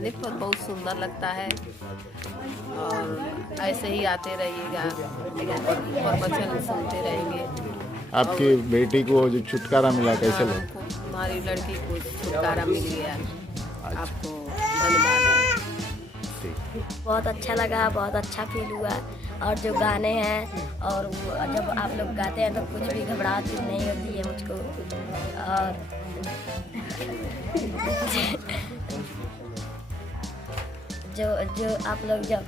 आने पर बहुत सुंदर लगता है और ऐसे ही आते रहिएगा, प्रवचन सुनते रहेंगे। आपकी बेटी को जो छुटकारा मिला कैसे लगा? हमारी लड़की को छुटकारा मिल गया। आपको धन्यवाद। बहुत अच्छा लगा, बहुत अच्छा फील हुआ। और जो गाने हैं और जब आप लोग गाते हैं तो कुछ भी घबराहट नहीं होती है मुझको। और जो आप लोग जब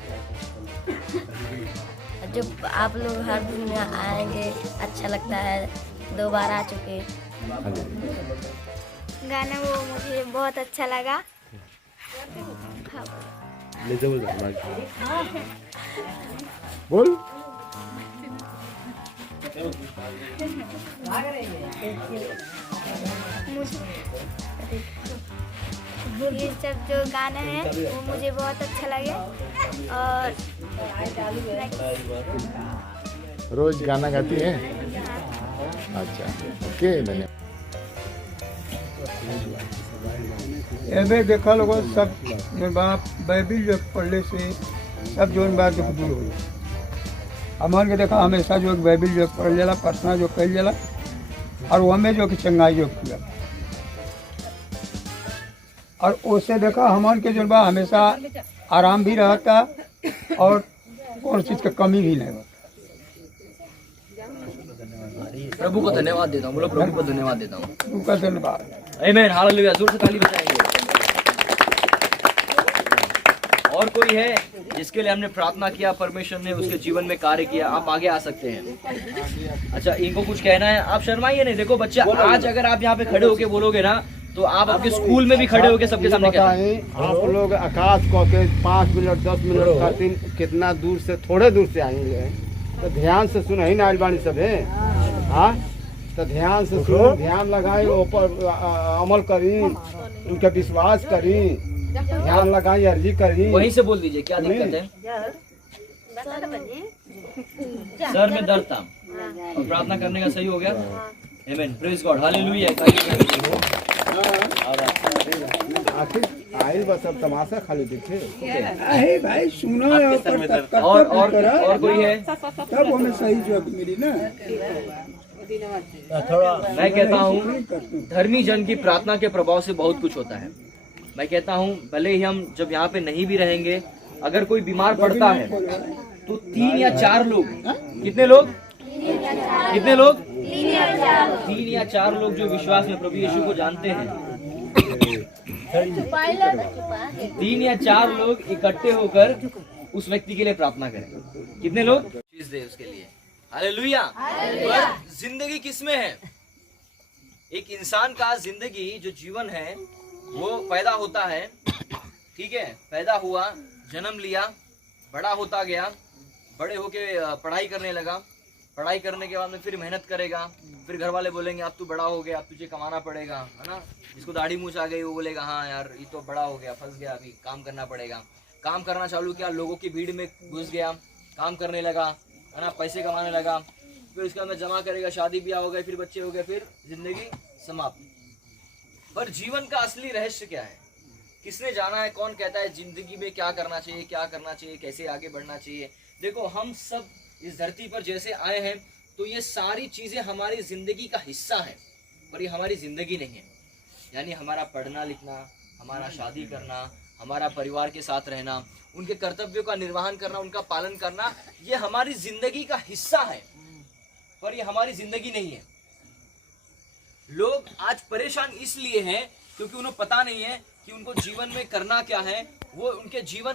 आप लोग हर दिन में आएंगे अच्छा लगता है। 2 बार आ चुके। गाना वो मुझे बहुत अच्छा लगा। बोल। ये सब जो गाना है वो मुझे बहुत अच्छा लगे। और रोज गाना गाती है? अच्छा, ओके, धन्यवाद। एमे देखा लोगों सब बाप बाइबिल जो पढ़ले से सब जोन बात दूर हो गई। हमारे के देखा हमेशा जो बाइबिल जो पढ़ जाला, प्रार्थना जो कर जाला और वो हमें जो कि चंगाई जो किया। और उससे देखा हमारे के जो बा हमेशा आराम भी रहता और कौन चीज़ की कमी भी नहीं होती। प्रभु को धन्यवाद देता हूँ। बोलो, प्रभु को धन्यवाद देता हूँ। प्रभु का धन्यवाद। आमीन, हालेलुया। जोर से ताली बजाएंगे। और कोई है जिसके लिए हमने प्रार्थना किया, परमेश्वर ने उसके जीवन में कार्य किया? आप आगे आ सकते हैं। अच्छा, इनको कुछ कहना है? आप शर्माइए नहीं। देखो बच्चा, आज अगर आप यहाँ पे खड़े होके बोलोगे ना तो आप आपके स्कूल में भी खड़े होके सबके सामने आप लोग आकाश को के 5 मिनट 10 मिनट खातिर कितना दूर से, थोड़े दूर से आएंगे तो ध्यान से सुन ही ना बाणी सब है। हाँ, तो ध्यान से सुन, ध्यान लगाए, ऊपर अमल करी, उनका विश्वास करी, ध्यान लगाई, अर्जी करी। वहीं से बोल दीजिए, क्या दिक्कत है? सर में दर्द था और प्रार्थना करने का सही हो गया। आमीन, प्रेज गॉड, हालेलुया। आखिर आइल बस अब तमाशा खाली दिखे। अरे भाई सुनो, और कोई है? तब हमें सही जवाब मिली ना। मैं कहता हूँ धर्मी जन की प्रार्थना के प्रभाव से बहुत कुछ होता है। मैं कहता हूँ भले ही हम जब यहाँ पे नहीं भी रहेंगे, अगर कोई बीमार पड़ता है तो 3 या 4 लोग, कितने लोग? 3 या 4 लोग जो विश्वास में प्रभु यीशु को जानते हैं, 3 या 4 लोग इकट्ठे होकर उस व्यक्ति के लिए प्रार्थना करें। कितने लोग? चीज दे उसके लिए। हालेलुया। पर जिंदगी किसमें है? एक इंसान का जिंदगी जो जीवन है वो पैदा होता है, ठीक है, पैदा हुआ, जन्म लिया, बड़ा होता गया, बड़े होके पढ़ाई करने लगा, पढ़ाई करने के बाद में फिर मेहनत करेगा, फिर घर वाले बोलेंगे अब तू बड़ा हो गया, अब तुझे कमाना पड़ेगा, है ना। जिसको दाढ़ी मूछ आ गई वो बोलेगा हाँ यार ये तो बड़ा हो गया, फंस गया, अभी काम करना पड़ेगा। काम करना चालू किया, लोगों की भीड़ में घुस गया, काम करने लगा, है ना, पैसे कमाने लगा, फिर इसका में जमा करेगा, शादी ब्याह हो गए, फिर बच्चे हो गए, फिर जिंदगी समाप्त। पर जीवन का असली रहस्य क्या है? किसने जाना है? कौन कहता है जिंदगी में क्या करना चाहिए, क्या करना चाहिए, कैसे आगे बढ़ना चाहिए? देखो, हम सब इस धरती पर जैसे आए हैं तो ये सारी चीजें हमारी जिंदगी का हिस्सा है, पर ये हमारी जिंदगी नहीं है। यानी हमारा पढ़ना लिखना, हमारा शादी करना, हमारा परिवार के साथ रहना, उनके कर्तव्यों का निर्वहन करना, उनका पालन करना, ये हमारी जिंदगी का हिस्सा है, पर ये हमारी जिंदगी नहीं है। लोग आज परेशान इसलिए हैं क्योंकि उन्हें पता नहीं है कि उनको जीवन में करना क्या है, वो उनके जीवन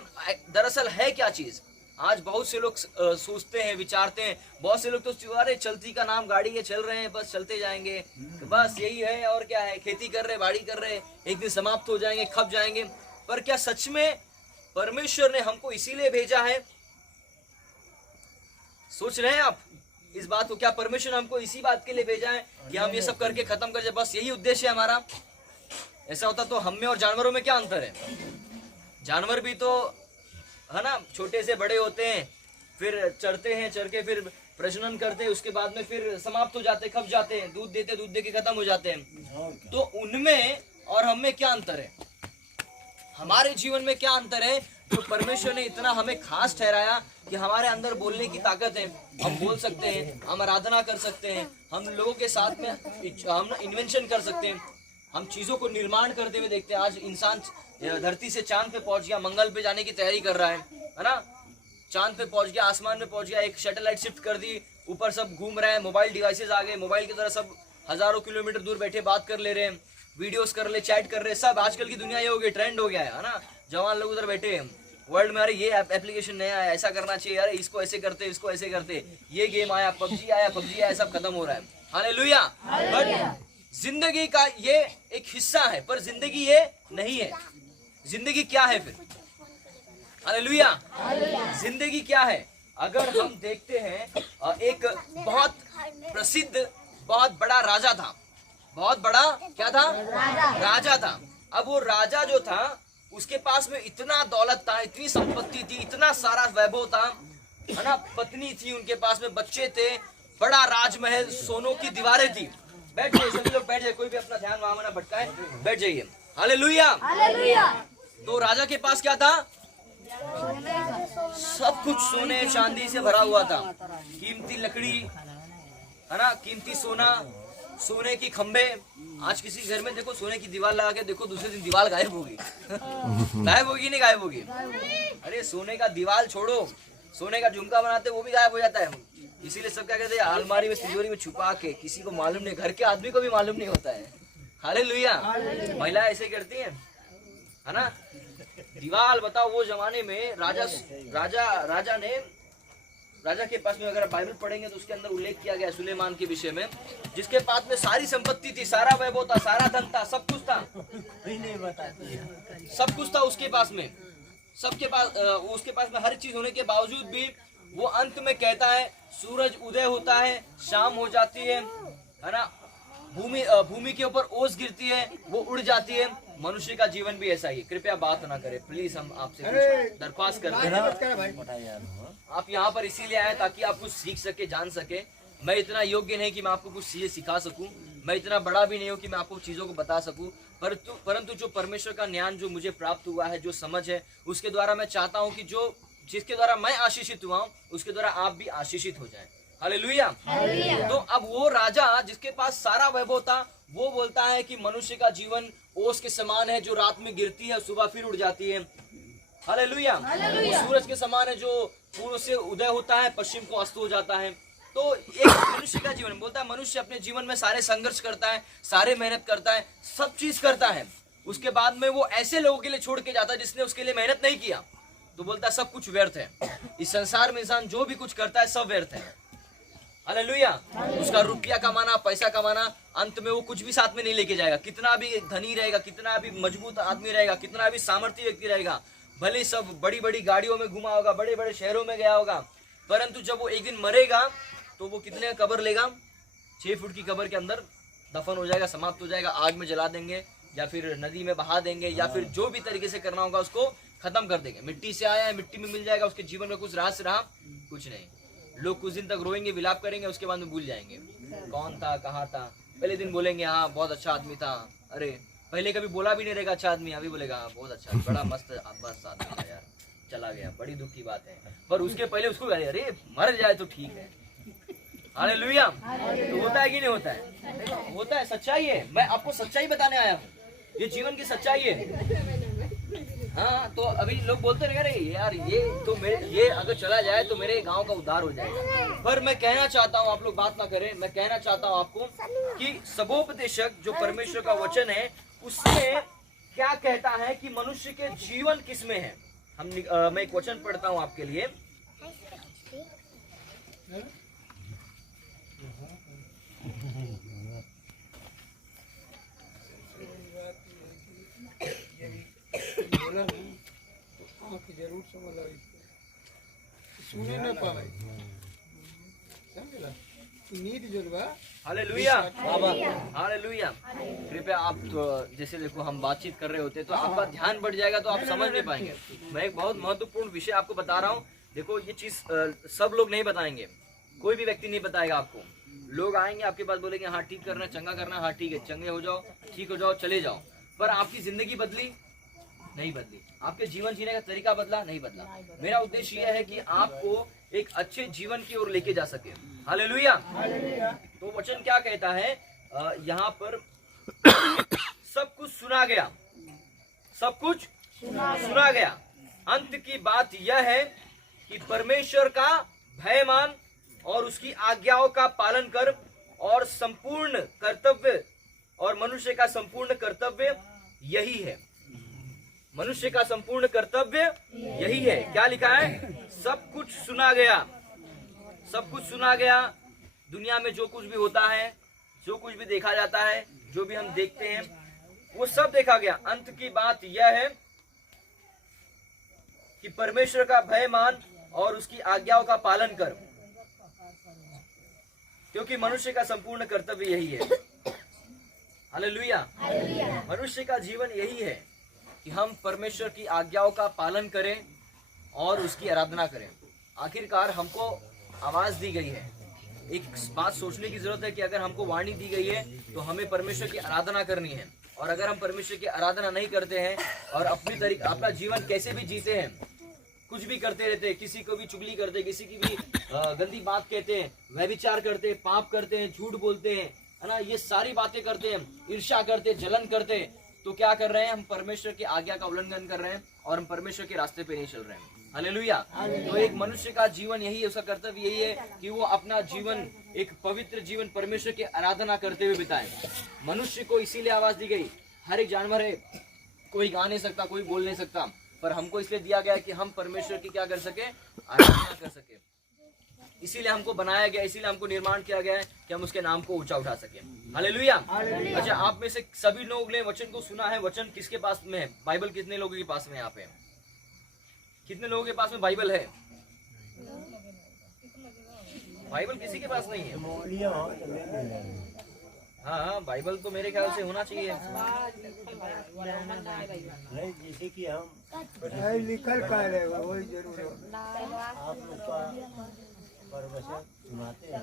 दरअसल है क्या चीज। आज बहुत से लोग सोचते हैं, विचारते हैं, बहुत से लोग तो अरे चलती का नाम गाड़ी है, चल रहे हैं, बस चलते जाएंगे, बस यही है और क्या है, खेती कर रहे, बाड़ी कर रहे, एक दिन समाप्त हो जाएंगे, खप जाएंगे। पर क्या सच में परमेश्वर ने हमको इसीलिए भेजा है? सोच रहे हैं आप इस बात को? क्या परमेश्वर ने हमको इसी बात के लिए भेजा है कि हम ये सब करके खत्म कर जाए, बस यही उद्देश्य है हमारा? ऐसा होता तो हम में और जानवरों में क्या अंतर है? जानवर भी तो है ना, छोटे से बड़े होते हैं, फिर चरते हैं, चर के फिर प्रजनन करते हैं, उसके बाद में फिर समाप्त हो जाते, खप जाते हैं, दूध दे के खत्म हो जाते हैं। तो उनमें और हम में क्या अंतर है? हमारे जीवन में क्या अंतर है? जो परमेश्वर ने इतना हमें खास ठहराया कि हमारे अंदर बोलने की ताकत है, हम बोल सकते हैं, हम आराधना कर सकते हैं, हम लोगों के साथ में हम इन्वेंशन कर सकते हैं, हम चीजों को निर्माण करते हुए देखते हैं। आज इंसान धरती से चांद पे पहुंच गया, मंगल पे जाने की तैयारी कर रहा है ना? चांद पे पहुंच गया, आसमान में पहुंच गया, एक सैटेलाइट शिफ्ट कर दी, ऊपर सब घूम रहे हैं, मोबाइल डिवाइसेस आ गए, मोबाइल की तरह सब हजारों किलोमीटर दूर बैठे बात कर ले रहे हैं, वीडियोस कर ले, चैट कर रहे हैं, सब आजकल की दुनिया ये हो गई, ट्रेंड हो गया है ना? जवान लोग उधर बैठे हैं वर्ल्ड में, अरे ये एप्लीकेशन नया है, ऐसा करना चाहिए, अरे इसको ऐसे करते, इसको ऐसे करते, ये गेम आया, पबजी आया, सब खत्म हो रहा है। हालेलुया। बट जिंदगी का ये एक हिस्सा है, पर जिंदगी ये नहीं है। जिंदगी क्या है फिर? हालेलुया। जिंदगी क्या है? अगर हम देखते हैं, एक बहुत प्रसिद्ध, बहुत बड़ा राजा था, बहुत बड़ा क्या था? राजा था। अब वो राजा जो था, उसके पास में इतना दौलत था, इतनी संपत्ति थी, इतना सारा वैभव था, है ना? पत्नी थी उनके पास में, बच्चे थे, बड़ा राजमहल, सोनों की दीवारें थी। बैठ जाइए सभी लोग, बैठ जाइए, कोई भी अपना ध्यान वहां ना भटकाए, बैठ जाइए। हालेलुया। तो राजा के पास क्या था? सब कुछ सोने चांदी से भरा हुआ था, कीमती लकड़ी, है ना? कीमती सोना, सोने की खंबे। आज किसी घर में देखो सोने की दीवार लगा के देखो, दूसरे दिन दीवार गायब होगी। गायब होगी नहीं गायब होगी? अरे सोने का दीवार छोड़ो, सोने का झुमका बनाते वो भी गायब हो जाता है। इसीलिए सब क्या कहते हैं, अलमारी में, तिजोरी में छुपा के, किसी को मालूम नहीं, घर के आदमी को भी मालूम नहीं होता है। हालेलुया। महिला ऐसे करती है ना? दीवार, बताओ वो जमाने में राजा के पास में, अगर आप बाइबल पढ़ेंगे तो उसके अंदर उल्लेख किया गया सुलेमान के विषय में, जिसके पास में सारी संपत्ति थी, सारा वैभव था, सारा धन था, सब कुछ था, सब कुछ था उसके पास में, सबके पास, उसके पास में हर चीज होने के बावजूद भी वो अंत में कहता है, सूरज उदय होता है, शाम हो जाती है ना? भूमि के ऊपर ओस गिरती है, वो उड़ जाती है। मनुष्य का जीवन भी ऐसा ही। कृपया बात ना करें प्लीज, हम आपसे कुछ दरख्वास्त करते हैं। आप यहाँ पर इसीलिए आए ताकि आप कुछ सीख सके, जान सके। मैं इतना योग्य नहीं कि मैं आपको कुछ चीजें सिखा सकूं, मैं इतना बड़ा भी नहीं हूँ कि मैं आपको चीजों को बता सकूं, परंतु जो परमेश्वर का ज्ञान जो मुझे प्राप्त हुआ है, जो समझ है, उसके द्वारा मैं चाहता हूँ कि जिसके द्वारा मैं आशीषित हुआ हूँ, उसके द्वारा आप भी आशीषित हो जाएं। हालेलुया। तो अब वो राजा जिसके पास सारा वैभव था, वो बोलता है कि मनुष्य का जीवन ओस के समान है, जो रात में गिरती है, सुबह फिर उड़ जाती है। हालेलुया। वो सूरज के समान है, जो पूर्व से उदय होता है, पश्चिम को अस्त हो जाता है। तो एक मनुष्य का जीवन बोलता है, मनुष्य अपने जीवन में सारे संघर्ष करता है, सारे मेहनत करता है, सब चीज करता है, उसके बाद में वो ऐसे लोगों के लिए छोड़ के जाता है जिसने उसके लिए मेहनत नहीं किया, तो बोलता है सब कुछ व्यर्थ है। इस संसार में इंसान जो भी कुछ करता है सब व्यर्थ है। हालेलुया। उसका रुपया कमाना, पैसा कमाना, अंत में वो कुछ भी साथ में नहीं लेके जाएगा। कितना भी धनी रहेगा, कितना भी मजबूत आदमी रहेगा, कितना भी सामर्थ्य व्यक्ति रहेगा, भले सब बड़ी बड़ी गाड़ियों में घुमा होगा, बड़े बड़े शहरों में गया होगा, परंतु जब वो एक दिन मरेगा तो वो कितने का कब्र लेगा? 6 फुट की कब्र के अंदर दफन हो जाएगा, समाप्त हो जाएगा। आग में जला देंगे या फिर नदी में बहा देंगे, या फिर जो भी तरीके से करना होगा उसको खत्म कर देंगे। मिट्टी से आया है, मिट्टी में मिल जाएगा। उसके जीवन में कुछ रहस्य रहा कुछ नहीं। लोग कुछ दिन तक रोएंगे, विलाप करेंगे, उसके बाद में भूल जाएंगे कौन था, कहाँ था। पहले दिन बोलेंगे हाँ बहुत अच्छा आदमी था, अरे पहले कभी बोला भी नहीं रहेगा अच्छा आदमी, अभी बोलेगा हाँ बहुत अच्छा, बड़ा मस्त बस आदमी था यार, चला गया, बड़ी दुख की बात है। पर उसके पहले उसको अरे मर जाए तो ठीक है। हालेलुया। तो होता है कि नहीं होता है? होता है, सच्चाई है। मैं आपको सच्चाई बताने आया हूँ, ये जीवन की सच्चाई है। हाँ, तो अभी लोग बोलते रहे अरे यार ये अगर चला जाए तो मेरे गांव का उद्धार हो जाएगा। पर मैं कहना चाहता हूँ, आप लोग बात ना करें, मैं कहना चाहता हूँ आपको कि सबोपदेशक जो परमेश्वर का वचन है, उसमें क्या कहता है कि मनुष्य के जीवन किसमें है। मैं एक वचन पढ़ता हूँ आपके लिए। जरूर समझ आई, सुने न पाए, समझला नीड जरूर। हालेलुया। हालेलुया। कृपया आप जैसे देखो हम बातचीत कर रहे होते तो आपका ध्यान बढ़ जाएगा, तो आप समझ नहीं पाएंगे। मैं एक बहुत महत्वपूर्ण विषय आपको बता रहा हूँ। देखो ये चीज सब लोग नहीं बताएंगे, कोई भी व्यक्ति नहीं बताएगा आपको। लोग आएंगे आपके पास, बोलेंगे हाँ ठीक करना, चंगा करना, हाँ ठीक है, चंगे हो जाओ, ठीक हो जाओ, चले जाओ। पर आपकी जिंदगी बदली नहीं बदली। आपके जीवन जीने का तरीका बदला? नहीं बदला। मेरा उद्देश्य यह है कि आपको एक अच्छे जीवन की ओर लेके जा सके। हालेलुया। तो वचन क्या कहता है यहाँ पर? सब कुछ सुना गया, सब कुछ सुना गया। अंत की बात यह है कि परमेश्वर का भय मान और उसकी आज्ञाओं का पालन कर, और संपूर्ण कर्तव्य, और मनुष्य का संपूर्ण कर्तव्य यही है। मनुष्य का संपूर्ण कर्तव्य यही है। क्या लिखा है? सब कुछ सुना गया, सब कुछ सुना गया। दुनिया में जो कुछ भी होता है, जो कुछ भी देखा जाता है, जो भी हम देखते हैं, वो सब देखा गया। अंत की बात यह है कि परमेश्वर का भय मान और उसकी आज्ञाओं का पालन कर, क्योंकि मनुष्य का संपूर्ण कर्तव्य यही है। हालेलुया। मनुष्य का जीवन यही है कि हम परमेश्वर की आज्ञाओं का पालन करें और उसकी आराधना करें। आखिरकार हमको आवाज दी गई है। एक बात सोचने की जरूरत है कि अगर हमको वाणी दी गई है तो हमें परमेश्वर की आराधना करनी है, और अगर हम परमेश्वर की आराधना नहीं करते हैं और अपना जीवन कैसे भी जीते हैं, कुछ भी करते रहते हैं, किसी को भी चुगली करते, किसी की भी गंदी बात कहते हैं, व्यभिचार करते, पाप करते हैं, झूठ बोलते हैं, है ना, ये सारी बातें करते हैं, ईर्ष्या करते, जलन करते, तो क्या कर रहे हैं? हम परमेश्वर की आज्ञा का उल्लंघन कर रहे हैं और हम परमेश्वर के रास्ते पे नहीं चल रहे हैं। हालेलुया। तो एक मनुष्य का जीवन यही है, उसका कर्तव्य यही है कि वो अपना जीवन एक पवित्र जीवन परमेश्वर की आराधना करते हुए बिताए। मनुष्य को इसीलिए आवाज दी गई। हर एक जानवर है, कोई गा नहीं सकता, कोई बोल नहीं सकता, पर हमको इसलिए दिया गया कि हम परमेश्वर की क्या कर सके? आराधना कर सके। इसीलिए हमको बनाया गया, इसीलिए हमको निर्माण किया गया है कि हम उसके नाम को ऊंचा उठा सके। हालेलुया। अच्छा, आप में से सभी लोग ने वचन को सुना है। वचन किसके पास में है? बाइबल कितने लोगों के पास में? यहाँ पे कितने लोगों के पास में बाइबल है? बाइबल किसी के पास नहीं है। हाँ, बाइबल तो मेरे ख्याल से होना चाहिए। जैसे कि हम लिखल का रहेगा वही जरूर है। आप लोग का प्रवचन सुनाते हैं,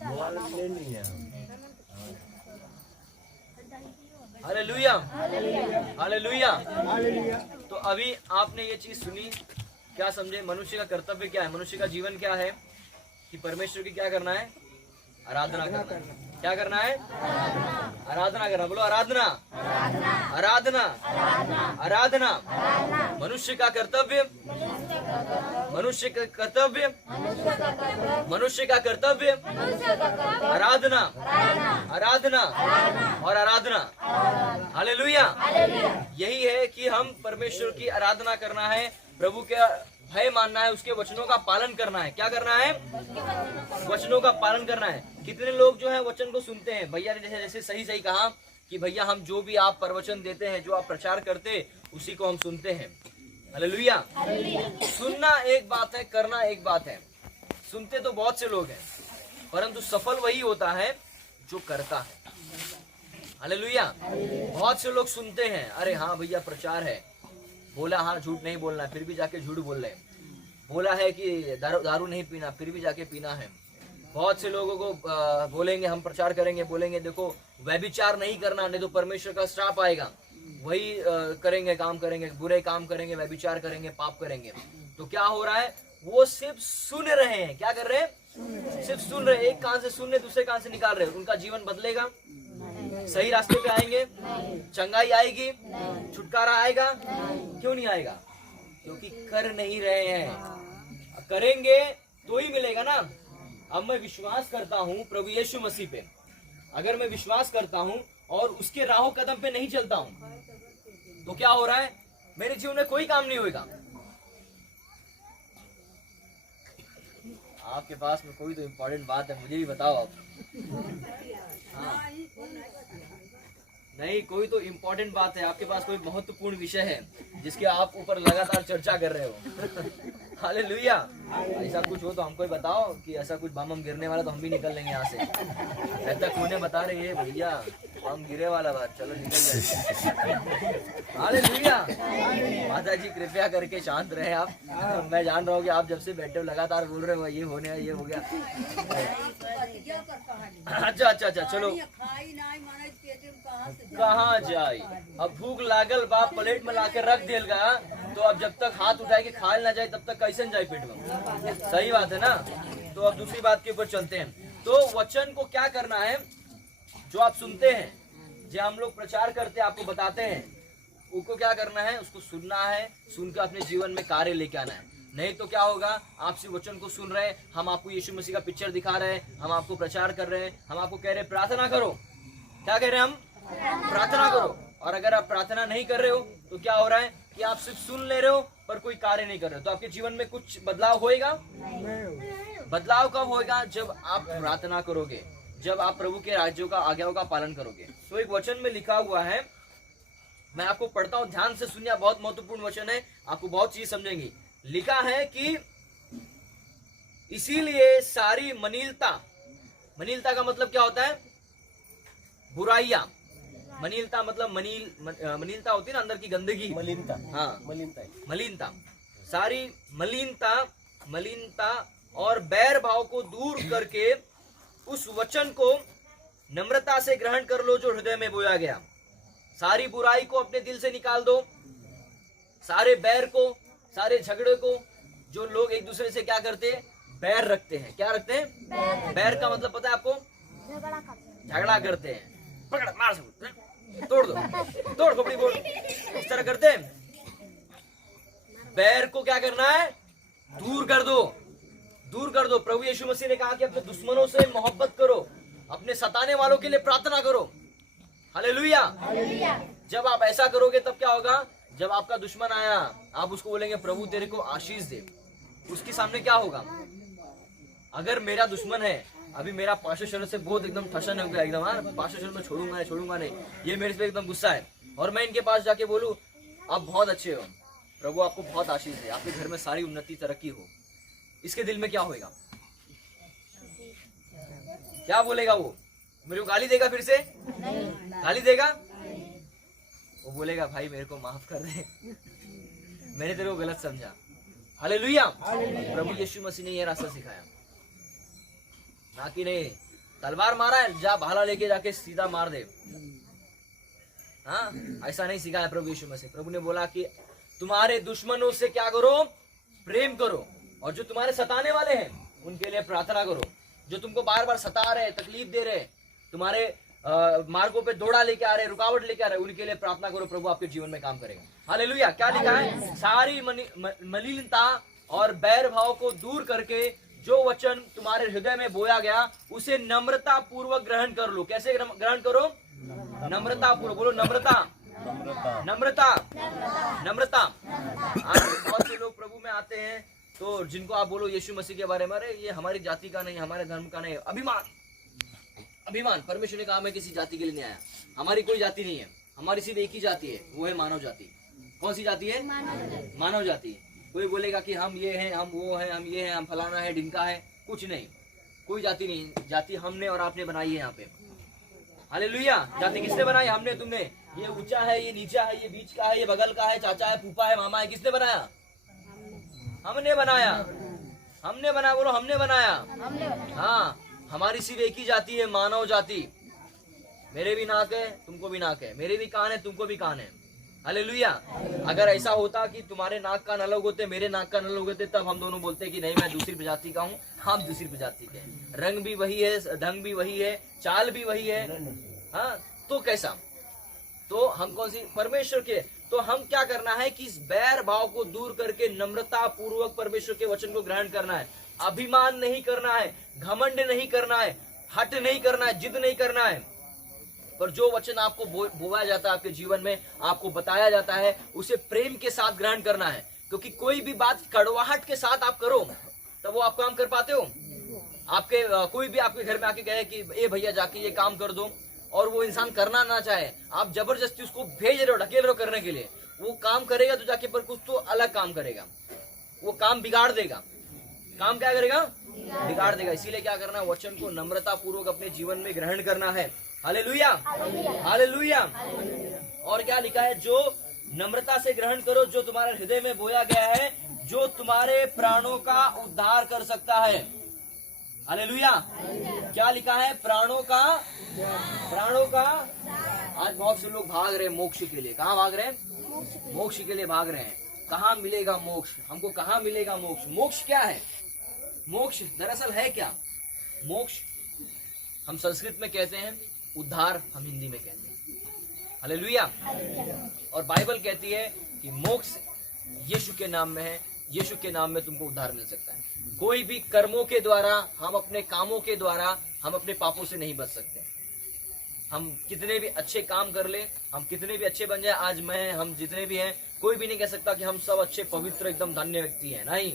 मोबाइल ले नहीं है। Hallelujah, hallelujah. तो अभी आपने ये चीज सुनी, क्या समझे? मनुष्य का कर्तव्य क्या है? मनुष्य का जीवन क्या है? कि परमेश्वर की क्या करना है? आराधना करना। क्या करना है? आराधना करना। बोलो आराधना, आराधना, आराधना। मनुष्य का कर्तव्य, मनुष्य का कर्तव्य, मनुष्य का कर्तव्य आराधना, आराधना और आराधना। हालेलुया। यही है कि हम परमेश्वर की आराधना करना है, प्रभु के भय मानना है, उसके वचनों का पालन करना है। क्या करना है? वचनों का पालन करना है। कितने लोग जो है वचन को सुनते हैं? भैया ने जैसे सही सही कहा कि भैया हम जो भी आप प्रवचन देते हैं, जो आप प्रचार करते, उसी को हम सुनते हैं। हालेलुया। सुनना एक बात है, करना एक बात है। सुनते तो बहुत से लोग हैं, परंतु सफल वही होता है जो करता है। हालेलुया। बहुत से लोग सुनते हैं, अरे हाँ भैया प्रचार है, बोला हाँ झूठ नहीं बोलना, फिर भी जाके झूठ बोल रहे हैं। बोला है कि दारू नहीं पीना, फिर भी जाके पीना है। बहुत से लोगों को बोलेंगे हम प्रचार करेंगे, बोलेंगे देखो व्यभिचार नहीं करना, नहीं तो परमेश्वर का श्राप आएगा। वही करेंगे, काम करेंगे, बुरे काम करेंगे, व्यभिचार करेंगे, पाप करेंगे। तो क्या हो रहा है? वो सिर्फ सुन रहे हैं। क्या कर रहे हैं? सिर्फ सुन रहे। एक कान से सुन रहे, दूसरे कान से निकाल रहे। उनका जीवन बदलेगा? सही रास्ते पे आएंगे? चंगाई आएगी? छुटकारा आएगा? क्यों नहीं आएगा? क्योंकि कर नहीं रहे हैं। करेंगे तो ही मिलेगा ना। अब मैं विश्वास करता हूँ प्रभु यीशु मसीह पे, अगर मैं विश्वास करता हूँ और उसके राहों कदम पे नहीं चलता हूँ, तो क्या हो रहा है? मेरे जीवन में कोई काम नहीं होगा। आपके पास में कोई तो इम्पोर्टेंट बात है, मुझे भी बताओ आप। हाँ। नहीं, कोई तो इम्पोर्टेंट बात है आपके पास, कोई महत्वपूर्ण विषय है जिसके आप ऊपर लगातार चर्चा कर रहे हो। हालेलुया। ऐसा कुछ हो तो हमको बताओ कि ऐसा कुछ बम गिरने वाला, तो हम भी निकल लेंगे यहाँ से। ऐसा कोने बता रहे हैं भैया बम गिरे वाला बात, चलो निकल जाए। हालेलुया। माता जी कृपया करके शांत रहे आप। मैं जान रहा हूँ कि आप जब से बैठे हो लगातार बोल रहे हो ये होने, ये हो गया। अच्छा अच्छा अच्छा, चलो कहाँ जाई। अब भूख लागल बा, प्लेट में लाके रख देगा, तो अब जब तक हाथ उठाए के खा ना जाए तब तक कैसे जाए पेट में। सही बात है ना। तो अब दूसरी बात के ऊपर चलते हैं। तो वचन को क्या करना है, जो आप सुनते हैं, जो हम लोग प्रचार करते हैं, आपको बताते हैं, उसको क्या करना है, उसको सुनना है, सुनकर अपने जीवन में कार्य लेके आना है। नहीं तो क्या होगा, आप सिर्फ वचन को सुन रहे हैं, हम आपको यीशु मसीह का पिक्चर दिखा रहे हैं, हम आपको प्रचार कर रहे हैं, हम आपको कह रहे हैं प्रार्थना करो। क्या कह रहे हैं हम? प्रार्थना करो। और अगर आप प्रार्थना नहीं कर रहे हो तो क्या हो रहा है कि आप सिर्फ सुन ले रहे हो पर कोई कार्य नहीं कर रहे हो। तो आपके जीवन में कुछ बदलाव होएगा? बदलाव कब होएगा? जब आप प्रार्थना करोगे, जब आप प्रभु के राज्यों का आज्ञाओं का पालन करोगे। तो एक वचन में लिखा हुआ है, मैं आपको पढ़ता हूं, ध्यान से सुनिए, बहुत महत्वपूर्ण वचन है, आपको बहुत चीज समझेंगी। लिखा है कि इसीलिए सारी मनीलता, मनीलता का मतलब क्या होता है? बुराइयां। मनीलता मतलब मनीलता होती है ना, अंदर की गंदगी, मलिनता। हाँ, मलिनता। मलिनता, सारी मलिनता और बैर भाव को दूर करके उस वचन को नम्रता से ग्रहण कर लो जो हृदय में बोया गया। सारी बुराई को अपने दिल से निकाल दो, सारे बैर को, सारे झगड़े को। जो लोग एक दूसरे से क्या करते हैं? बैर रखते हैं। क्या रखते हैं? बैर का मतलब पता है आपको? झगड़ा करते हैं, पकड़ मार तोड़ दो, तोड़ खोपड़ी बोल, इस तरह करते हैं। बैर को क्या करना है? दूर कर दो, दूर कर दो। प्रभु यीशु मसीह ने कहा कि अपने दुश्मनों से मोहब्बत करो, अपने सताने वालों के लिए प्रार्थना करो। हालेलुया। जब आप ऐसा करोगे तब क्या होगा? जब आपका दुश्मन आया, आप उसको बोलेंगे प्रभु तेरे को आशीष दे। उसके सामने क्या होगा? अगर मेरा दुश्मन है, अभी मेरा पाशा शरण से बहुत एकदम ठसन हो गया, एकदम हाँ, पाशा शरण में छोड़ूंगा नहीं, ये मेरे पे एकदम गुस्सा है, और मैं इनके पास जाके बोलूं आप बहुत अच्छे हो, प्रभु आपको बहुत आशीष है, आपके घर में सारी उन्नति तरक्की हो। इसके दिल में क्या होएगा? क्या बोलेगा वो? मेरे को गाली देगा? फिर से गाली देगा? वो बोलेगा भाई मेरे को माफ कर दे, मैंने तेरे को गलत समझा। हालेलुया। प्रभु यीशु मसीह ने यह रास्ता सिखाया, ना कि नहीं तलवार मारा है जा भाला लेके जाके सीधा मार दे। हाँ, ऐसा नहीं सिखाया प्रभु यीशु मसीह। प्रभु ने बोला कि तुम्हारे दुश्मनों से क्या करो? प्रेम करो, और जो तुम्हारे सताने वाले हैं उनके लिए प्रार्थना करो। जो तुमको बार बार सता रहे, तकलीफ दे रहे, तुम्हारे मार्गों पे दौड़ा लेके आ रहे, रुकावट लेके आ रहे, उनके लिए प्रार्थना करो, प्रभु आपके जीवन में काम करेगा। हालेलुया। क्या लिखा है? सारी मलिनता और बैर भाव को दूर करके जो वचन तुम्हारे हृदय में बोया गया उसे नम्रता पूर्वक ग्रहण कर लो। कैसे ग्रहण करो? नम्रता पूर्वक। बोलो नम्रता, नम्रता, नम्रता। आज बहुत से लोग प्रभु में आते हैं तो जिनको आप बोलो यीशु मसीह के बारे में, अरे ये हमारी जाति का नहीं, हमारे धर्म का नहीं। अभिमान, अभिमान। परमेश्वर ने कहा मैं किसी जाति के लिए नहीं आया, हमारी कोई जाति नहीं है, हमारी सिर्फ एक ही जाति है, वो है मानव जाति। कौन सी जाति है? मानव जाति। कोई बोलेगा कि हम ये हैं, हम वो हैं, हम ये हैं, हम फलाना है, ढिमका है, कुछ नहीं, कोई जाति नहीं। जाति हमने और आपने बनाई है यहाँ पे। हालेलुया। जाति किसने बनाई? हमने, तुमने। ये ऊंचा है, ये नीचा है, ये बीच का है, ये बगल का है, चाचा है, फूफा है, मामा है, किसने बनाया? हमने बनाया, हमने बनाया। बोलो हमने बनाया। हाँ, हमारी सिर्फ एक ही जाति है, मानव जाति। मेरे भी नाक है, तुमको भी नाक है, मेरे भी कान है, तुमको भी कान है। हालेलुया। अगर ऐसा होता कि तुम्हारे नाक कान अलग होते, मेरे नाक कान अलग होते, तब हम दोनों बोलते कि नहीं मैं दूसरी प्रजाति का हूँ, हम दूसरी प्रजाति के। रंग भी वही है, ढंग भी वही है, चाल भी वही है। हाँ, तो कैसा? तो हम कौन सी? परमेश्वर के। तो हम क्या करना है कि इस बैर भाव को दूर करके नम्रता पूर्वक परमेश्वर के वचन को ग्रहण करना है। अभिमान नहीं करना है, घमंड नहीं करना है, हट नहीं करना है, जिद नहीं करना है। पर जो वचन आपको बोया जाता है आपके जीवन में, आपको बताया जाता है, उसे प्रेम के साथ ग्रहण करना है। क्योंकि कोई भी बात कड़वाहट के साथ आप करो तब वो आप काम कर पाते हो। आपके कोई भी आपके घर में आके कहे कि ए भैया जाके ये काम कर दो, और वो इंसान करना ना चाहे, आप जबरदस्ती उसको भेज रहे हो, ढकेल रहे हो करने के लिए, वो काम करेगा तो जाके, पर कुछ तो अलग काम करेगा, वो काम बिगाड़ देगा। काम क्या करेगा? बिगाड़ देगा। इसीलिए क्या करना? वचन को नम्रता पूर्वक अपने जीवन में ग्रहण करना है। Hallelujah, hallelujah. और क्या लिखा है? जो नम्रता से ग्रहण करो जो तुम्हारे हृदय में बोया गया है, जो तुम्हारे प्राणों का उद्धार कर सकता है। हालेलुया। क्या लिखा है? प्राणों का आज बहुत से लोग भाग रहे हैं मोक्ष के लिए। कहाँ भाग रहे हैं? मोक्ष के लिए भाग रहे हैं। कहाँ मिलेगा मोक्ष? हमको कहाँ मिलेगा मोक्ष? मोक्ष क्या है? मोक्ष दरअसल है क्या? मोक्ष हम संस्कृत में कहते हैं, उद्धार हम हिंदी में कहते हैं। हालेलुया। और बाइबल कहती है कि मोक्ष यीशु के नाम में है, यीशु के नाम में तुमको उद्धार मिल सकता है। कोई भी कर्मों के द्वारा, हम अपने कामों के द्वारा हम अपने पापों से नहीं बच सकते। हम कितने भी अच्छे काम कर ले, हम कितने भी अच्छे बन जाए, आज हम जितने भी हैं, कोई भी नहीं कह सकता कि हम सब अच्छे पवित्र एकदम धन्य व्यक्ति हैं। नहीं,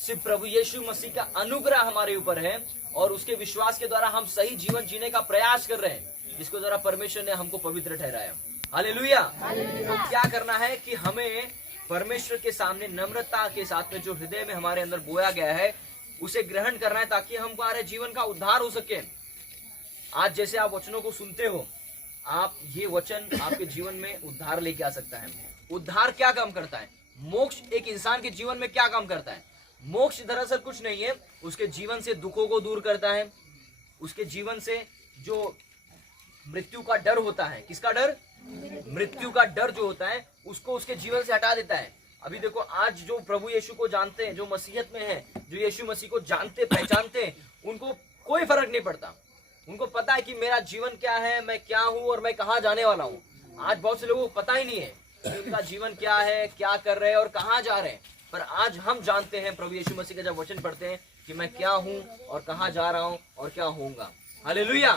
सिर्फ प्रभु यीशु मसीह का अनुग्रह हमारे ऊपर है और उसके विश्वास के द्वारा हम सही जीवन जीने का प्रयास कर रहे हैं, जिसको द्वारा परमेश्वर ने हमको पवित्र ठहराया। हालेलुया। तो क्या करना है कि हमें परमेश्वर के सामने नम्रता के साथ में जो हृदय में हमारे अंदर बोया गया है उसे ग्रहण करना है, ताकि हमारे जीवन का उद्धार हो सके। आज जैसे आप वचनों को सुनते हो, आप ये वचन आपके जीवन में उद्धार लेके आ सकता है। उद्धार क्या काम करता है? मोक्ष एक इंसान के जीवन में क्या काम करता है? मोक्ष दरअसल कुछ नहीं है, उसके जीवन से दुखों को दूर करता है, उसके जीवन से जो मृत्यु का डर होता है, किसका डर? मृत्यु का डर जो होता है उसको उसके जीवन से हटा देता है। अभी देखो, आज जो प्रभु यीशु को जानते हैं, जो मसीहत में है, जो यीशु मसीह को जानते पहचानते हैं, उनको कोई फर्क नहीं पड़ता। उनको पता है कि मेरा जीवन क्या है, मैं क्या हूँ और मैं कहाँ जाने वाला हूँ। आज बहुत से लोगों को पता ही नहीं है कि उनका जीवन क्या है, क्या कर रहे हैं और कहाँ जा रहे हैं। पर आज हम जानते हैं, प्रभु यीशु मसीह का जब वचन पढ़ते हैं, कि मैं क्या हूँ और कहाँ जा रहा हूँ और क्या होऊंगा। हालेलुया।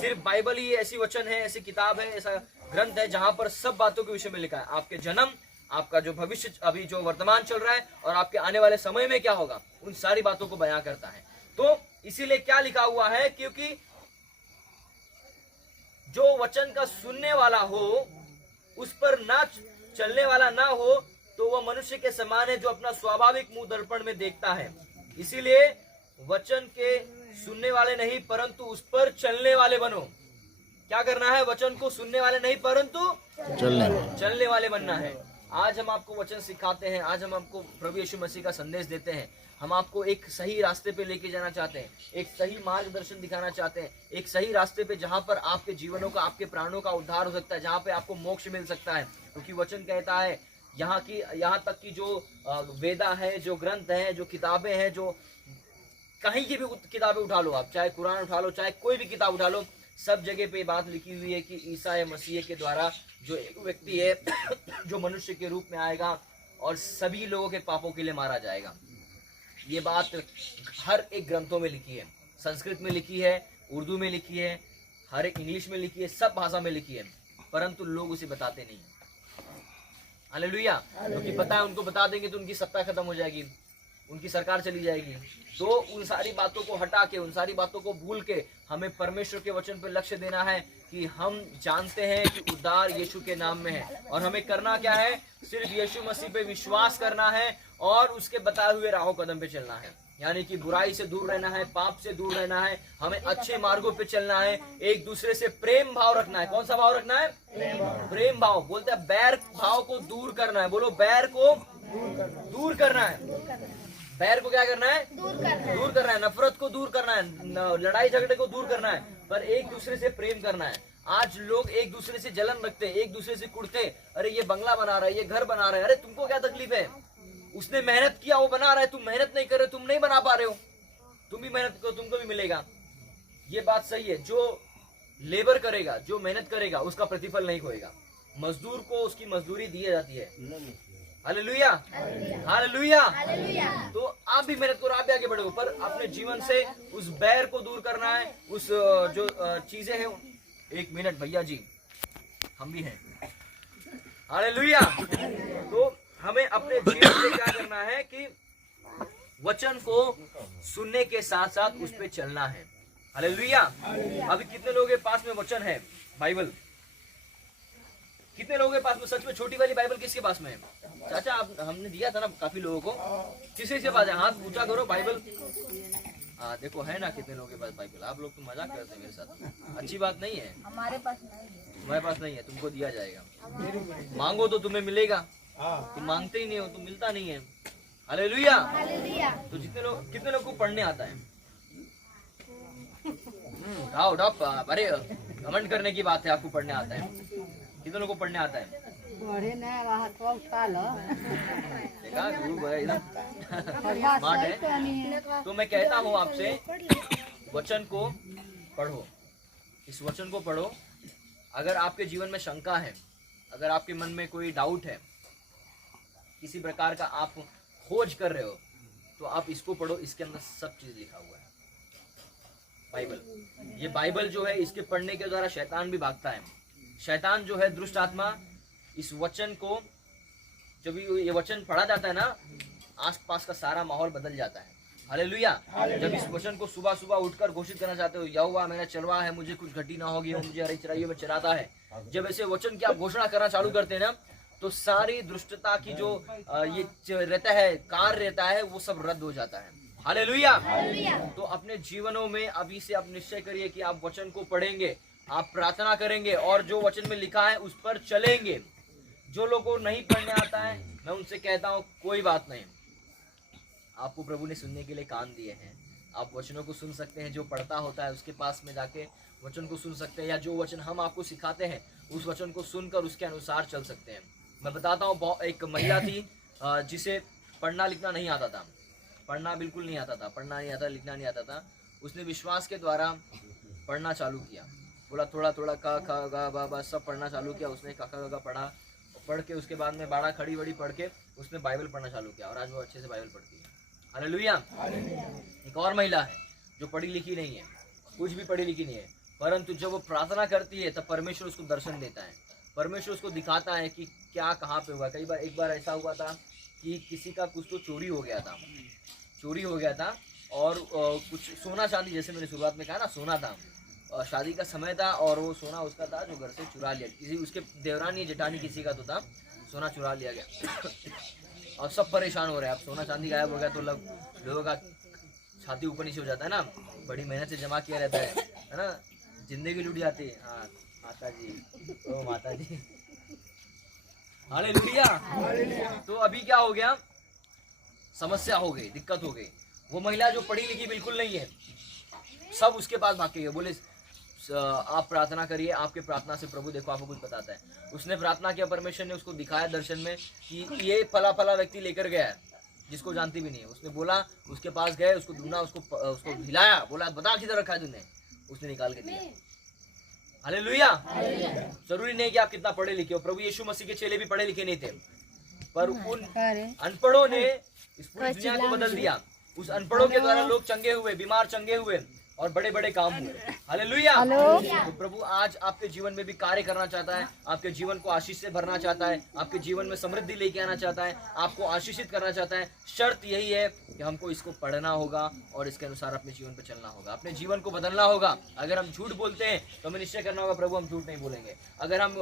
सिर्फ बाइबल ही ऐसी वचन है, ऐसी किताब है, ऐसा ग्रंथ है जहाँ पर सब बातों के विषय में लिखा है। आपके जन्म, आपका जो भविष्य, अभी जो वर्तमान चल रहा है और आपके आने वाले समय में क्या होगा, उन सारी बातों को बयां करता है। तो इसीलिए क्या लिखा हुआ है, क्योंकि जो वचन का सुनने वाला हो, उस पर ना चलने वाला ना हो, तो वह मनुष्य के समान है जो अपना स्वाभाविक मुंह दर्पण में देखता है। इसीलिए वचन के सुनने वाले नहीं परंतु उस पर चलने वाले बनो। क्या करना है? वचन को सुनने वाले नहीं परंतु चलने वाले बनना है। आज हम आपको वचन सिखाते हैं, आज हम आपको प्रभु यीशु मसीह का संदेश देते हैं। हम आपको एक सही रास्ते पे लेके जाना चाहते हैं, एक सही मार्गदर्शन दिखाना चाहते हैं, एक सही रास्ते पे जहाँ पर आपके जीवनों का, आपके प्राणों का उद्धार हो सकता है, जहाँ पे आपको मोक्ष मिल सकता है। क्योंकि वचन कहता है, यहाँ तक कि जो वेदा है, जो ग्रंथ है, जो किताबें हैं, जो कहीं की भी किताबें उठा लो आप, चाहे कुरान उठा लो, चाहे कोई भी किताब उठा लो, सब जगह पे बात लिखी हुई है कि ईसा मसीह के द्वारा जो एक व्यक्ति है जो मनुष्य के रूप में आएगा और सभी लोगों के पापों के लिए मारा जाएगा। ये बात हर एक ग्रंथों में लिखी है, संस्कृत में लिखी है, उर्दू में लिखी है, हर एक इंग्लिश में लिखी है, सब भाषा में लिखी है, परंतु लोग उसे बताते नहीं। हालेलुया। क्योंकि पता है उनको बता देंगे तो उनकी सत्ता खत्म हो जाएगी, उनकी सरकार चली जाएगी। तो उन सारी बातों को हटा के, उन सारी बातों को भूल के हमें परमेश्वर के वचन पर लक्ष्य देना है कि हम जानते हैं कि उद्धार यीशु के नाम में है और हमें करना क्या है? सिर्फ यीशु मसीह पे विश्वास करना है और उसके बताए हुए राहों कदम पे चलना है। यानी कि बुराई से दूर रहना है, पाप से दूर रहना है, हमें अच्छे मार्गों पे चलना है, एक दूसरे से प्रेम भाव रखना है। कौन सा भाव रखना है? प्रेम भाव। बोलते हैं बैर भाव को दूर करना है। बोलो, बैर को दूर करना है। बैर को क्या करना है? दूर करना है। नफरत को दूर करना है, लड़ाई झगड़े को दूर करना है, पर एक दूसरे से प्रेम करना है। आज लोग एक दूसरे से जलन रखते, एक दूसरे से कुड़ते, अरे ये बंगला बना रहा है, ये घर बना रहा है, अरे तुमको क्या तकलीफ है? उसने मेहनत किया, वो बना रहा है, तुम मेहनत नहीं कर रहे, तुम नहीं बना पा रहे हो, तुम भी मेहनत करो, तुमको भी मिलेगा। ये बात सही है। जो लेबर करेगा, जो मेहनत करेगा, उसका प्रतिफल नहीं खोएगा। मजदूर को उसकी मजदूरी दी जाती है। Hallelujah, hallelujah. तो आप भी मेहनत करो, आप भी आगे बढ़ो, पर अपने जीवन से उस बैर को दूर करना है, उस जो चीजें हैं। एक मिनट भैया जी, हम भी हैं। हालेलुया। तो हमें अपने जीवन में क्या करना है कि वचन को सुनने के साथ साथ उस पे चलना है। हालेलुया। अभी कितने लोगों के पास में वचन है? बाइबल कितने लोगों के पास में? सच में छोटी वाली बाइबल किसके पास में है? चाचा, आप हमने दिया था ना काफी लोगों को, किसी से पास है? हाथ ऊंचा करो। बाइबल देखो है ना कितने लोगों के पास बाइबल। आप लोग तो मजाक करते हैं मेरे साथ, अच्छी बात नहीं है। हमारे पास नहीं है, तुमको दिया जाएगा। मांगो तो तुम्हें मिलेगा, तुम मांगते ही नहीं हो तो मिलता नहीं है। हालेलुया। तो कितने लोग को पढ़ने आता है? उठाओ, अरे घमंड करने की बात है, आपको पढ़ने आता है। कितने लोगों को पढ़ने आता है? देखा, गुरु भाई एकदम स्मार्ट है। तो मैं कहता हूँ आपसे, वचन को पढ़ो, इस वचन को पढ़ो। अगर आपके जीवन में शंका है, अगर आपके मन में कोई डाउट है, किसी प्रकार का आप खोज कर रहे हो, तो आप इसको पढ़ो। इसके अंदर सब चीज लिखा हुआ है। बाइबल, ये बाइबल जो है, इसके पढ़ने के द्वारा शैतान भी भागता है। शैतान जो है, दुष्ट आत्मा, इस वचन को, जब ये वचन पढ़ा जाता है ना, आसपास का सारा माहौल बदल जाता है। हालेलुया। जब इस वचन को सुबह सुबह उठकर घोषित करना चाहते हो, यहोवा मेरा चरवाहा है, मुझे कुछ घटी ना होगी, वो मुझे हरी चराइयों में चराता है, जब ऐसे वचन की आप घोषणा करना चालू करते हैं ना, तो सारी दुष्टता की जो ये रहता है, कार्य रहता है, वो सब रद्द हो जाता है। हालेलुया। तो अपने जीवनों में अभी से आप निश्चय करिए कि आप वचन को पढ़ेंगे, आप प्रार्थना करेंगे और जो वचन में लिखा है उस पर चलेंगे। जो लोगों को नहीं पढ़ने आता है, मैं उनसे कहता हूँ कोई बात नहीं, आपको प्रभु ने सुनने के लिए कान दिए हैं, आप वचनों को सुन सकते हैं। जो पढ़ता होता है उसके पास में जाके वचन को सुन सकते हैं, या जो वचन हम आपको सिखाते हैं उस वचन को सुनकर उसके अनुसार चल सकते हैं। मैं बताता हूँ, एक महिला थी जिसे पढ़ना लिखना नहीं आता था, पढ़ना बिल्कुल नहीं आता था, पढ़ना नहीं आता, लिखना नहीं आता था। उसने विश्वास के द्वारा पढ़ना चालू किया, बोला थोड़ा थोड़ा का खा गा बा बा सब पढ़ना चालू किया। उसने का खा गा पढ़ा, पढ़ के उसके बाद में बाड़ा खड़ी बड़ी पढ़ के उसने बाइबल पढ़ना चालू किया, और आज वो अच्छे से बाइबल पढ़ती है। हालेलुया। एक और महिला है जो पढ़ी लिखी नहीं है, कुछ भी पढ़ी लिखी नहीं है, परंतु जब वो प्रार्थना करती है तब परमेश्वर उसको दर्शन देता है, परमेश्वर उसको दिखाता है कि क्या कहाँ पे हुआ। कई बार, एक बार ऐसा हुआ था कि किसी का कुछ तो चोरी हो गया था, चोरी हो गया था, और कुछ सोना चांदी, जैसे मैंने शुरुआत में कहा ना, सोना था, शादी का समय था, और वो सोना उसका था जो घर से चुरा लिया, किसी उसके देवरानी जेठानी किसी का तो था, सोना चुरा लिया गया। और सब परेशान हो रहे हैं। अब सोना चांदी गायब हो गया तो लोगों का छाती ऊपर नीचे हो जाता है ना, बड़ी मेहनत से जमा किया रहता है ना, जिंदगी लूट जाती है। हाँ माता जी, ओ माता जी, हालेलुया। तो अभी क्या हो गया, समस्या हो गई, दिक्कत हो गई। वो महिला जो पढ़ी लिखी बिल्कुल नहीं है, सब उसके पास भाग के गए, बोले आप प्रार्थना करिए, आपके प्रार्थना से प्रभु देखो आपको कुछ बताता है। उसने प्रार्थना किया, परमेश्वर ने उसको दिखाया दर्शन में कि ये फला फला व्यक्ति लेकर गया है, जिसको जानती भी नहीं है। उसने बोला, उसके पास गए, उसको ढूंढा, उसको हिलाया, बोला बता किधर रखा है तूने, उसने निकाल के दिया। हालेलुया। जरूरी नहीं कि आप कितना पढ़े लिखे हो, प्रभु यीशु मसीह के चेले भी पढ़े लिखे नहीं थे, पर उन अनपढ़ों ने इस पूरी दुनिया को बदल दिया। उस अनपढ़ों के द्वारा लोग चंगे हुए, बीमार चंगे हुए, और बड़े बड़े काम हुए। हालेलुया। तो प्रभु आज आपके जीवन में भी कार्य करना चाहता है, आपके जीवन को आशीष से भरना चाहता है, आपके जीवन में समृद्धि लेके आना चाहता है, आपको आशीषित करना चाहता है। शर्त यही है कि हमको इसको पढ़ना होगा और इसके अनुसार अपने जीवन पर चलना होगा, अपने जीवन को बदलना होगा। अगर हम झूठ बोलते हैं तो हमें निश्चय करना होगा प्रभु हम झूठ नहीं बोलेंगे। अगर हम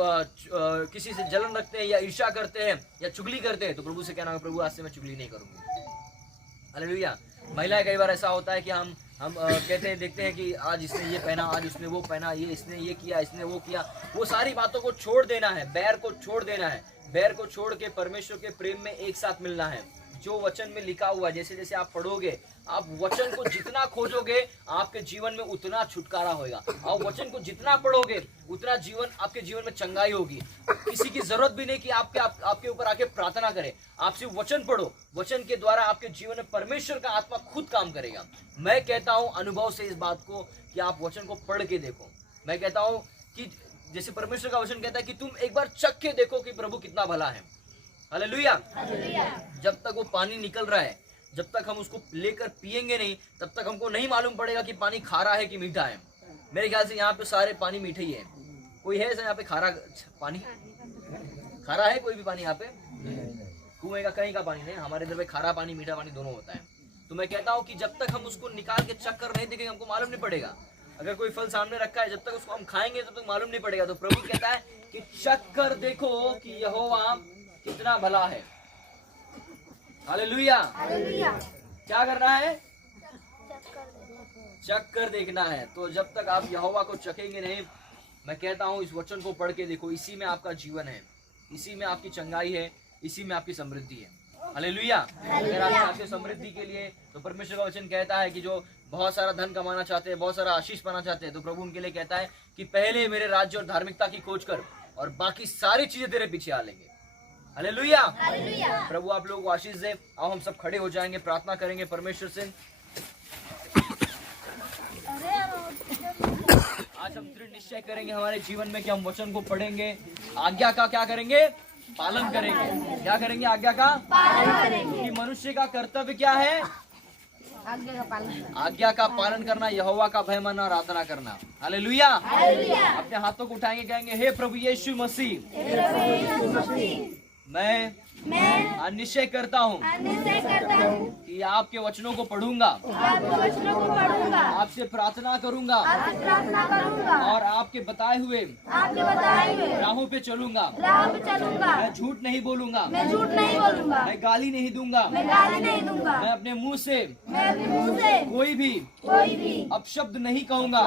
किसी से जलन रखते हैं या ईर्ष्या करते हैं या चुगली करते हैं तो प्रभु से कहना होगा प्रभु आज से मैं चुगली नहीं करूंगी। हालेलुया। महिलाएं, कई बार ऐसा होता है कि हम कहते हैं, देखते हैं कि आज इसने ये पहना, आज उसने वो पहना, ये इसने ये किया, इसने वो किया। वो सारी बातों को छोड़ देना है, बैर को छोड़ देना है, बैर को छोड़ के परमेश्वर के प्रेम में एक साथ मिलना है। जो वचन में लिखा हुआ, जैसे जैसे आप पढ़ोगे, आप वचन को जितना खोजोगे आपके जीवन में उतना छुटकारा होगा। और वचन को जितना पढ़ोगे उतना आपके जीवन में चंगाई होगी। किसी की जरूरत भी नहीं कि आपके ऊपर आके प्रार्थना करे, आप सिर्फ वचन पढ़ो, वचन के द्वारा आपके जीवन में परमेश्वर का आत्मा खुद काम करेगा। मैं कहता हूं अनुभव से इस बात को कि आप वचन को पढ़ के देखो। मैं कहता हूं कि जैसे परमेश्वर का वचन कहता है कि तुम एक बार चख के देखो कि प्रभु कितना भला है। हालेलुया। जब तक वो पानी निकल रहा है, जब तक हम उसको लेकर पिएंगे नहीं, तब तक हमको नहीं मालूम पड़ेगा कि पानी खारा है कि मीठा है। मेरे ख्याल से यहाँ पे सारे पानी मीठे ही है। कोई है ऐसा यहाँ पे खारा पानी? खारा है कोई भी पानी यहाँ पे? कुएं का कहीं का पानी नहीं। हमारे इधर पे खारा पानी मीठा पानी दोनों होता है। तो मैं कहता हूँ कि जब तक हम उसको निकाल के चख कर नहीं देखेंगे हमको मालूम नहीं पड़ेगा। अगर कोई फल सामने रखा है, जब तक उसको हम खाएंगे तब तक मालूम नहीं पड़ेगा। तो प्रभु कहता है कि चख कर देखो कि यहोवा कितना भला है। हालेलुया। क्या करना है? चख कर देखना है। तो जब तक आप यहोवा को चखेंगे नहीं, मैं कहता हूँ इस वचन को पढ़ के देखो, इसी में आपका जीवन है, इसी में आपकी चंगाई है, इसी में आपकी समृद्धि है। हालेलुया। अगर आपके समृद्धि के लिए तो परमेश्वर का वचन कहता है कि जो बहुत सारा धन कमाना चाहते हैं, बहुत सारा आशीष पाना चाहते हैं, तो प्रभु उनके लिए कहता है कि पहले मेरे राज्य और धार्मिकता की खोज कर और बाकी सारी चीजें तेरे पीछे आ लेंगे। हालेलुया। प्रभु आप लोगों को आशीष दे। आओ हम सब खड़े हो जाएंगे, प्रार्थना करेंगे परमेश्वर से। आज हम दृढ़ निश्चय करेंगे हमारे जीवन में कि हम वचन को पढ़ेंगे, आज्ञा का क्या करेंगे, पालन करेंगे। क्या करेंगे, आज्ञा का पालन करेंगे। कि मनुष्य का कर्तव्य क्या है, आज्ञा का पालन करना, यहोवा का भय मानना, आराधना करना। हालेलुया। अपने हाथों को उठाएंगे, कहेंगे हे प्रभु यीशु मसीह, मैं आज निश्चय करता हूँ कि आपके वचनों को पढ़ूंगा, आपसे प्रार्थना करूंगा और आपके बताए हुए राहों पे चलूंगा। मैं झूठ नहीं बोलूंगा, मैं गाली नहीं दूंगा, मैं अपने मुंह से कोई भी अपशब्द नहीं कहूंगा।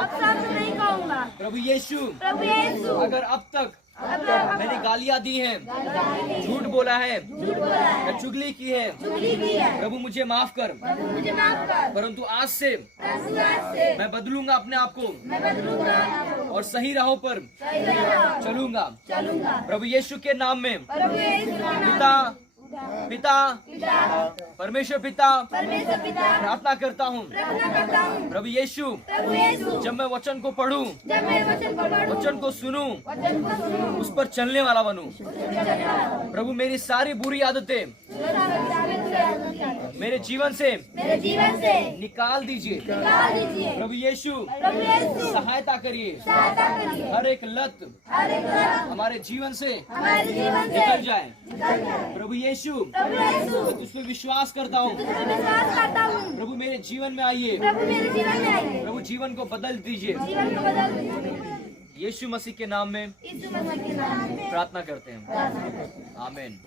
प्रभु यीशु, अगर अब तक मैंने गालियां दी हैं, झूठ बोला है, मैं चुगली की है, प्रभु मुझे माफ कर। परंतु आज से मैं बदलूंगा अपने आप को और सही राहों पर चलूंगा। प्रभु यीशु के नाम में पिता परमेश्वर पिता प्रार्थना करता हूँ। प्रभु यीशु, जब मैं वचन को पढ़ूं, वचन को सुनूं, उस पर चलने वाला बनूं। प्रभु मेरी सारी बुरी आदतें मेरे जीवन से निकाल दीजिए। प्रभु यीशु, सहायता करिए, हर एक लत हमारे जीवन से निकल जाए। प्रभु यीशु, मैं तुझ पे विश्वास करता हूँ। प्रभु मेरे जीवन में आइए, प्रभु जीवन को बदल दीजिए। यीशु मसीह के नाम में प्रार्थना करते हैं, आमीन।